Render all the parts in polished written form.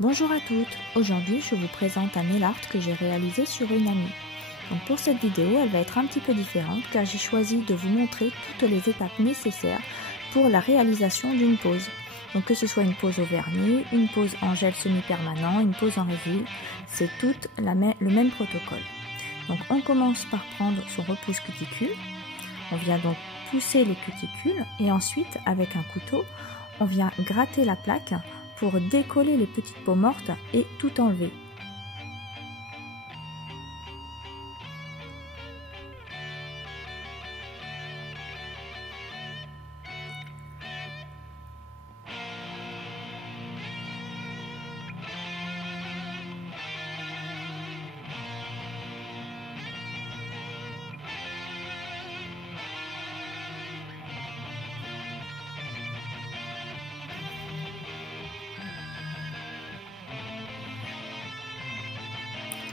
Bonjour à toutes, aujourd'hui je vous présente un nail art que j'ai réalisé sur une amie. Donc pour cette vidéo, elle va être un petit peu différente car j'ai choisi de vous montrer toutes les étapes nécessaires pour la réalisation d'une pose. Donc que ce soit une pose au vernis, une pose en gel semi-permanent, une pose en reveal, c'est tout le même protocole. Donc on commence par prendre son repousse cuticule, on vient donc pousser les cuticules et ensuite avec un couteau, on vient gratter la plaque pour décoller les petites peaux mortes et tout enlever.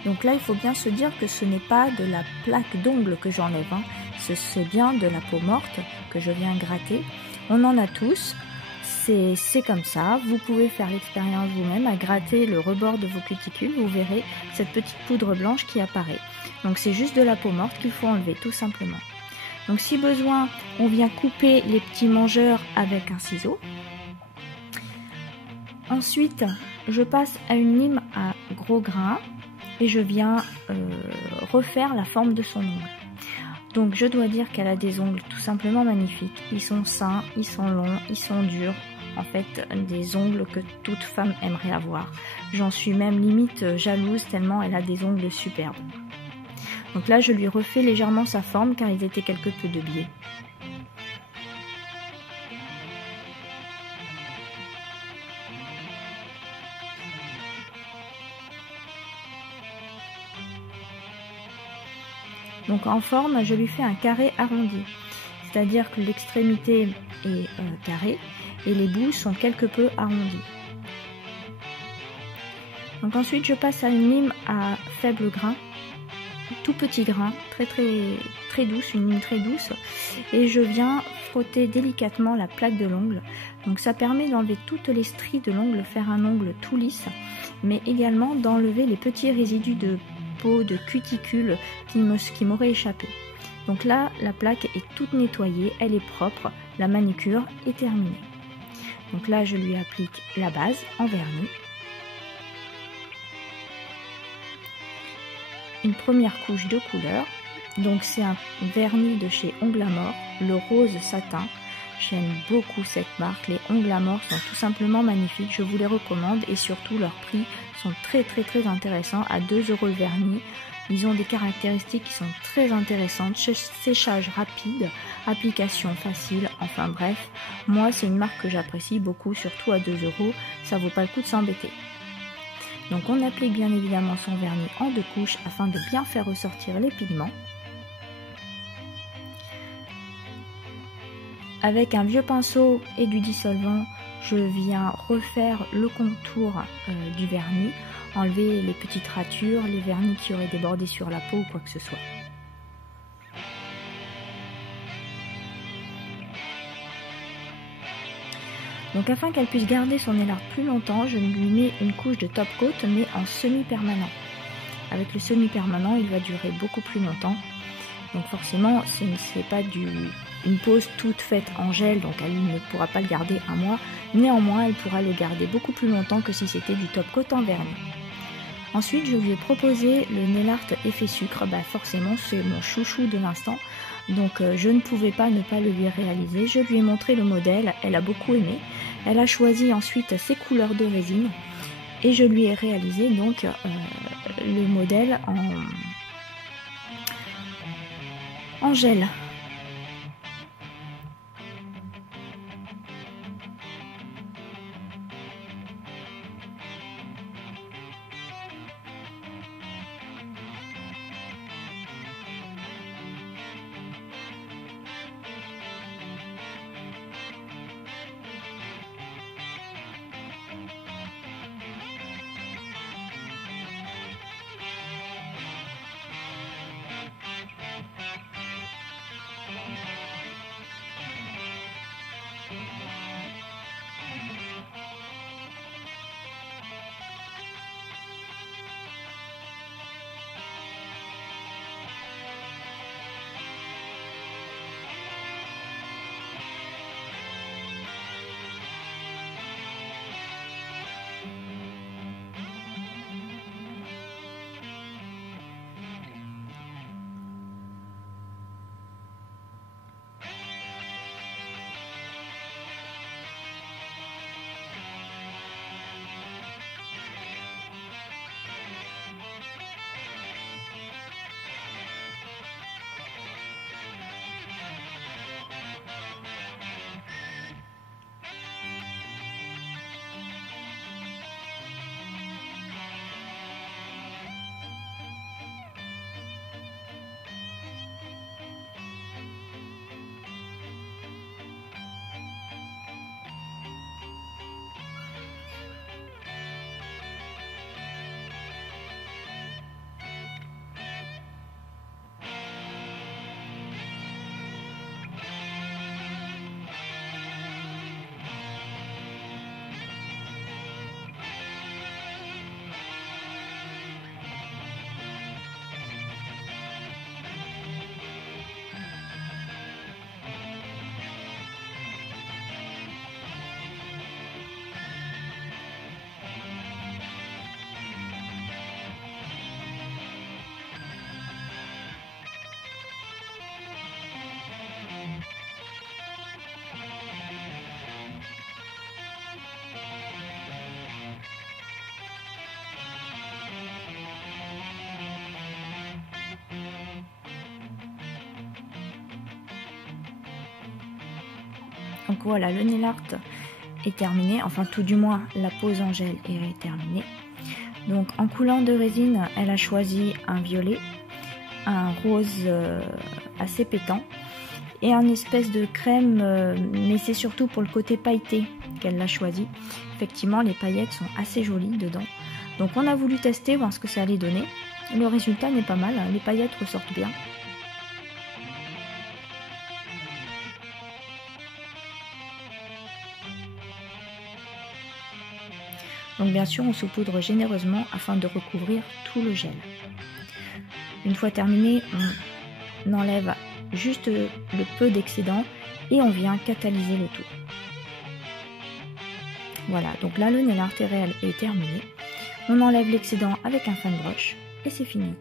Donc là, il faut bien se dire que ce n'est pas de la plaque d'ongle que j'enlève, c'est bien de la peau morte que je viens gratter. On en a tous, c'est comme ça. Vous pouvez faire l'expérience vous-même à gratter le rebord de vos cuticules, vous verrez cette petite poudre blanche qui apparaît. Donc c'est juste de la peau morte qu'il faut enlever, tout simplement. Donc si besoin, on vient couper les petits mangeurs avec un ciseau. Ensuite, je passe à une lime à gros grains. Et je viens refaire la forme de son ongle. Donc je dois dire qu'elle a des ongles tout simplement magnifiques. Ils sont sains, ils sont longs, ils sont durs. En fait, des ongles que toute femme aimerait avoir. J'en suis même limite jalouse tellement elle a des ongles superbes. Donc là, je lui refais légèrement sa forme car ils étaient quelque peu de biais. Donc en forme, je lui fais un carré arrondi, c'est-à-dire que l'extrémité est carrée et les bouts sont quelque peu arrondis. Donc ensuite, je passe à une lime à faible grain, tout petit grain, très douce, une lime très douce, et je viens frotter délicatement la plaque de l'ongle. Donc ça permet d'enlever toutes les stries de l'ongle, faire un ongle tout lisse, mais également d'enlever les petits résidus de de cuticule qui m'aurait échappé. Donc là, la plaque est toute nettoyée, elle est propre, la manucure est terminée. Donc là, je lui applique la base en vernis. Une première couche de couleur. Donc c'est un vernis de chez Ongles à Mort, le rose satin. J'aime beaucoup cette marque, les Ongles à Mort sont tout simplement magnifiques, je vous les recommande et surtout leurs prix sont très intéressants, à 2 € le vernis. Ils ont des caractéristiques qui sont très intéressantes, séchage rapide, application facile, enfin bref, moi c'est une marque que j'apprécie beaucoup, surtout à 2 €, ça vaut pas le coup de s'embêter. Donc on applique bien évidemment son vernis en 2 couches afin de bien faire ressortir les pigments. Avec un vieux pinceau et du dissolvant, je viens refaire le contour du vernis, enlever les petites ratures, les vernis qui auraient débordé sur la peau ou quoi que ce soit. Donc afin qu'elle puisse garder son nail art plus longtemps, je lui mets une couche de top coat mais en semi-permanent. Avec le semi-permanent, il va durer beaucoup plus longtemps. Donc forcément, ce n'est pas une pose toute faite en gel, donc elle ne pourra pas le garder un mois. Néanmoins, elle pourra le garder beaucoup plus longtemps que si c'était du top coat en vernis. Ensuite, je lui ai proposé le nail art effet sucre. Forcément, c'est mon chouchou de l'instant. Donc je ne pouvais pas ne pas le lui réaliser. Je lui ai montré le modèle, elle a beaucoup aimé. Elle a choisi ensuite ses couleurs de résine. Et je lui ai réalisé donc le modèle en gel. Donc voilà, le nail art est terminé, enfin tout du moins la pose en gel est terminée. Donc en coulant de résine, elle a choisi un violet, un rose assez pétant et un espèce de crème, mais c'est surtout pour le côté pailleté qu'elle l'a choisi. Effectivement, les paillettes sont assez jolies dedans. Donc on a voulu tester, voir ce que ça allait donner. Le résultat n'est pas mal, hein, les paillettes ressortent bien. Donc bien sûr, on saupoudre généreusement afin de recouvrir tout le gel. Une fois terminé, on enlève juste le peu d'excédent et on vient catalyser le tout. Voilà, donc là le nail art réel est terminé. On enlève l'excédent avec un fan brush et c'est fini.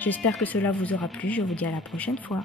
J'espère que cela vous aura plu, je vous dis à la prochaine fois.